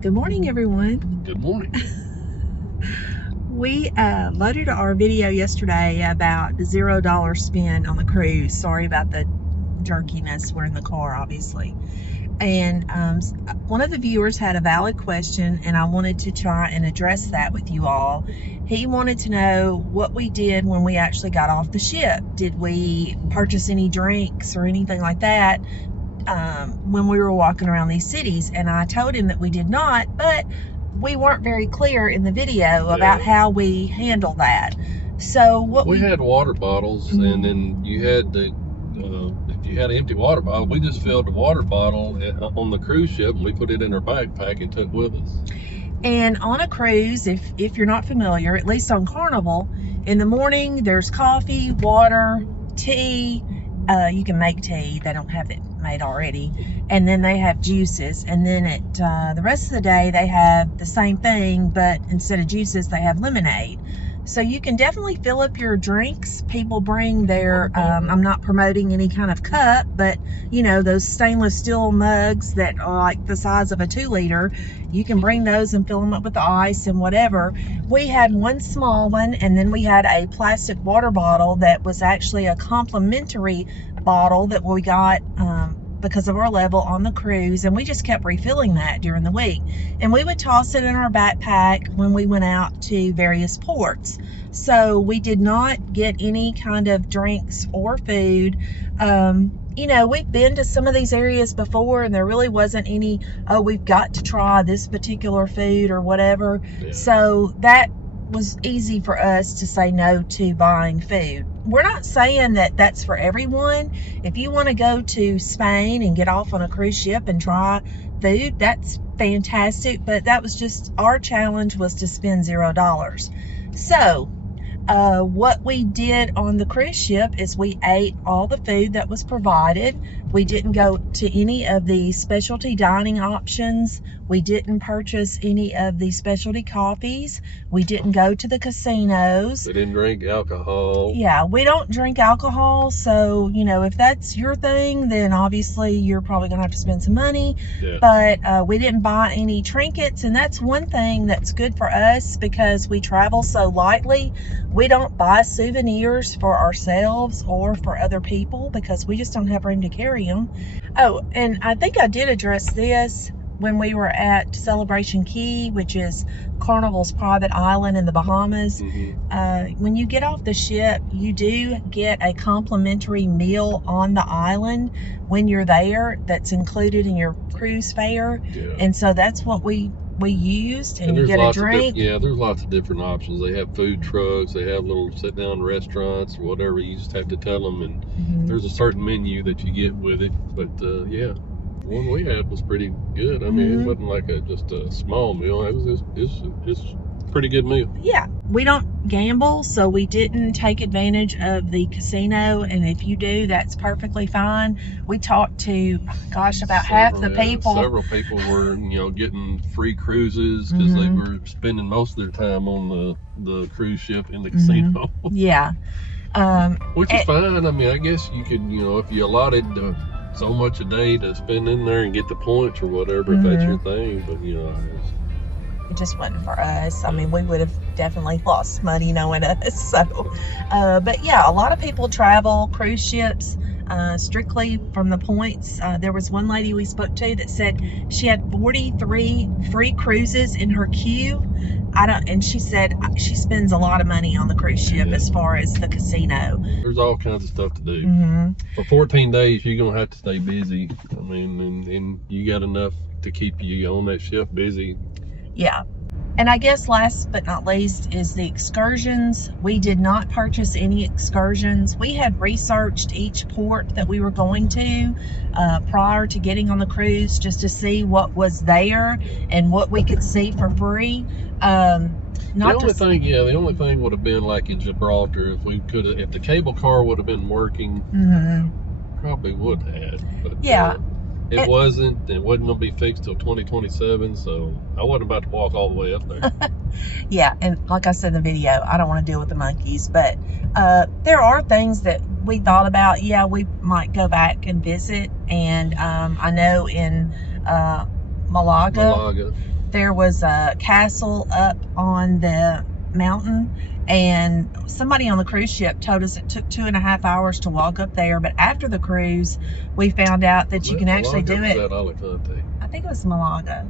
Good morning, everyone. Good morning. We loaded our video yesterday about the $0 spend on the cruise. Sorry about the jerkiness. We're in the car, obviously. And one of the viewers had a valid question, and I wanted to try and address that with you all. He wanted to know what we did when we actually got off the ship. Did we purchase any drinks or anything like that when we were walking around these cities? And I told him that we did not, but we weren't very clear in the video about how we handle that. So what we had water bottles, and then you had the if you had an empty water bottle, we just filled the water bottle on the cruise ship and we put it in our backpack and took with us. And on a cruise, if you're not familiar, at least on Carnival, in the morning there's coffee, water, tea. You can make tea. They don't have it made already. And then they have juices. And then at the rest of the day, they have the same thing, but instead of juices, they have lemonade. So you can definitely fill up your drinks. People bring their, I'm not promoting any kind of cup, but you know, those stainless steel mugs that are like the size of a 2-liter, you can bring those and fill them up with the ice and whatever. We had one small one, and then we had a plastic water bottle that was actually a complimentary bottle that we got because of our level on the cruise, and we just kept refilling that during the week, and we would toss it in our backpack when we went out to various ports. So we did not get any kind of drinks or food. You know, we've been to some of these areas before, and there really wasn't any, oh, we've got to try this particular food or whatever. So that was easy for us to say no to buying food. We're not saying that that's for everyone. If you want to go to Spain and get off on a cruise ship and try food, that's fantastic, but that was just our challenge, was to spend $0. So what we did on the cruise ship is we ate all the food that was provided. We didn't go to any of the specialty dining options. We didn't purchase any of the specialty coffees. We didn't go to the casinos. We didn't drink alcohol. Yeah, we don't drink alcohol. So, you know, if that's your thing, then obviously you're probably going to have to spend some money. But we didn't buy any trinkets. And that's one thing that's good for us because we travel so lightly. We don't buy souvenirs for ourselves or for other people because we just don't have room to carry them. Oh, and I think I did address this when we were at Celebration Key, which is Carnival's private island in the Bahamas. When you get off the ship, you do get a complimentary meal on the island when you're there that's included in your cruise fare. And so that's what we used, and you get a drink. There's lots of different options. They have food trucks, they have little sit down restaurants or whatever. You just have to tell them, and there's a certain menu that you get with it. But the one we had was pretty good. I mean, it wasn't like just a small meal. It was just a pretty good meal. Yeah, we don't gamble, so we didn't take advantage of the casino, and if you do, that's perfectly fine. We talked to, about half the people. Several people were, getting free cruises because they were spending most of their time on the cruise ship in the casino. Yeah. Which is fine. I mean, I guess you could, if you allotted so much a day to spend in there and get the points or whatever, if that's your thing. But it just wasn't for us. I mean, we would have definitely lost money knowing us. So, but yeah, a lot of people travel cruise ships strictly from the points. There was one lady we spoke to that said she had 43 free cruises in her queue. And she said she spends a lot of money on the cruise ship as far as the casino. There's all kinds of stuff to do. For 14 days, you're going to have to stay busy. I mean, and you got enough to keep you on that ship busy. Yeah. And I guess last but not least is the excursions. We did not purchase any excursions. We had researched each port that we were going to prior to getting on the cruise, just to see what was there and what we could see for free. The only thing would have been like in Gibraltar, if the cable car would have been working, probably would have. But, it wasn't going to be fixed till 2027, so I wasn't about to walk all the way up there. Yeah, and like I said in the video, I don't want to deal with the monkeys, but there are things that we thought about. Yeah, we might go back and visit, and I know in Malaga, there was a castle up on the mountain, and somebody on the cruise ship told us it took 2.5 hours to walk up there. But after the cruise, we found out that you can actually do it. I think it was Malaga.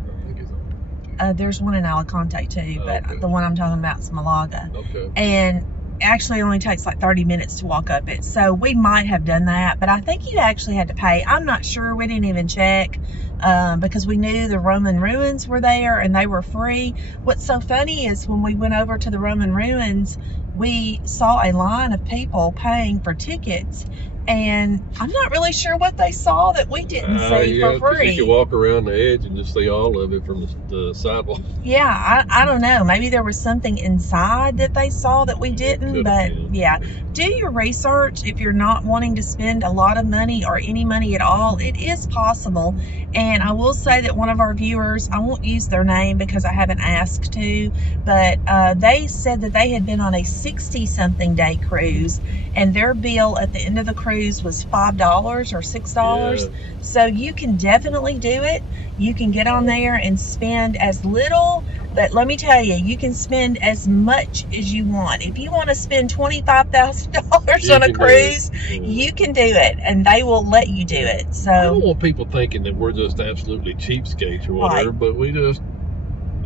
There's one in Alicante too, but the one I'm talking about is Malaga. Okay. And actually only takes like 30 minutes to walk up it. So we might have done that, but I think you actually had to pay. I'm not sure. We didn't even check because we knew the Roman ruins were there and they were free. What's so funny is when we went over to the Roman ruins, we saw a line of people paying for tickets, and I'm not really sure what they saw that we didn't see for free. You can walk around the edge and just see all of it from the sidewalk. Yeah, I don't know. Maybe there was something inside that they saw that we didn't, but yeah. Do your research if you're not wanting to spend a lot of money or any money at all. It is possible. And I will say that one of our viewers, I won't use their name because I haven't asked to, but they said that they had been on a 60-something day cruise, and their bill at the end of the cruise was $5 or $6. Yeah. So you can definitely do it. You can get on there and spend as little, but let me tell you, you can spend as much as you want. If you want to spend $25,000 on a cruise, you can do it, and they will let you do it. So I don't want people thinking that we're just absolutely cheapskates or whatever, but we just,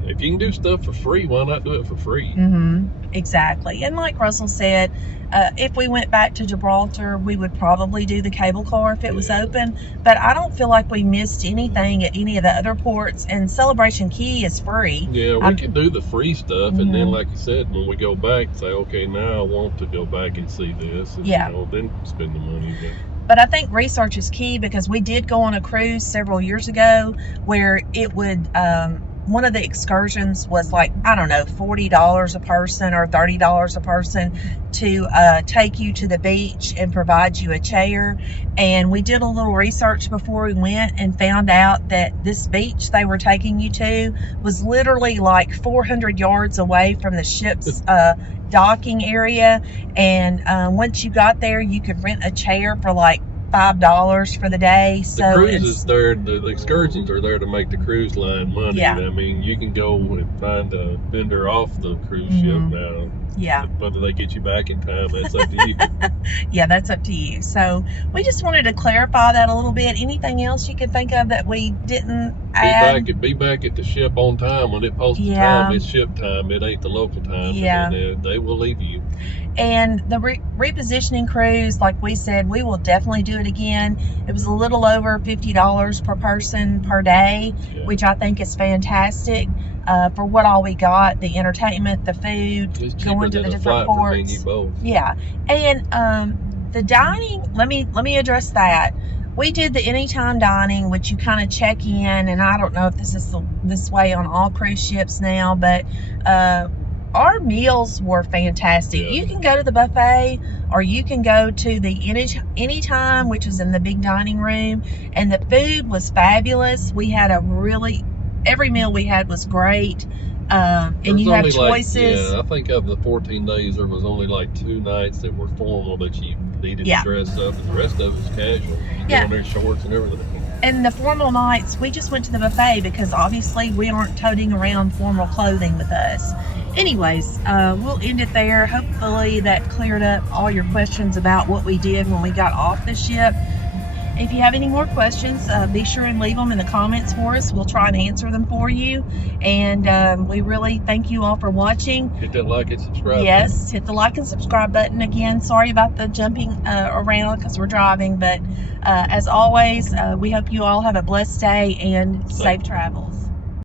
if you can do stuff for free, why not do it for free? Exactly. And like Russell said, if we went back to Gibraltar, we would probably do the cable car if it was open. But I don't feel like we missed anything at any of the other ports. And Celebration Key is free. Yeah, we can do the free stuff, and then, like you said, when we go back, say, okay, now I want to go back and see this. And, then spend the money. But I think research is key, because we did go on a cruise several years ago where it would, one of the excursions was like, I don't know, $40 a person or $30 a person to take you to the beach and provide you a chair. And we did a little research before we went and found out that this beach they were taking you to was literally like 400 yards away from the ship's docking area. And once you got there, you could rent a chair for like $5 for the day. So the cruises there, the excursions are there to make the cruise line money. Yeah. I mean, you can go and find a vendor off the cruise ship now. Yeah. Whether they get you back in time, that's up to you. Yeah, that's up to you. So we just wanted to clarify that a little bit. Anything else you can think of that we didn't add? Be back at the ship on time. When it posts the time, it's ship time. It ain't the local time. Yeah. And they will leave you. And the repositioning cruise, like we said, we will definitely do it again. It was a little over $50 per person per day, which I think is fantastic. For what all we got, the entertainment, the food, going to the different ports. Yeah. And the dining, let me address that. We did the anytime dining, which you kind of check in, and I don't know if this is this way on all cruise ships now, but our meals were fantastic. Yeah. You can go to the buffet, or you can go to the anytime, which is in the big dining room, and the food was fabulous. We had every meal we had was great. And you have choices. I think of the 14 days, there was only like 2 nights that were formal that you needed to dress up, and the rest of it was casual. You go in there shorts and everything. And the formal nights, we just went to the buffet because obviously we aren't toting around formal clothing with us. Anyways, we'll end it there. Hopefully that cleared up all your questions about what we did when we got off the ship. If you have any more questions, be sure and leave them in the comments for us. We'll try and answer them for you. And we really thank you all for watching. Hit that like and subscribe. Yes, hit the like and subscribe button. Again, sorry about the jumping around because we're driving. But as always, we hope you all have a blessed day and safe travels.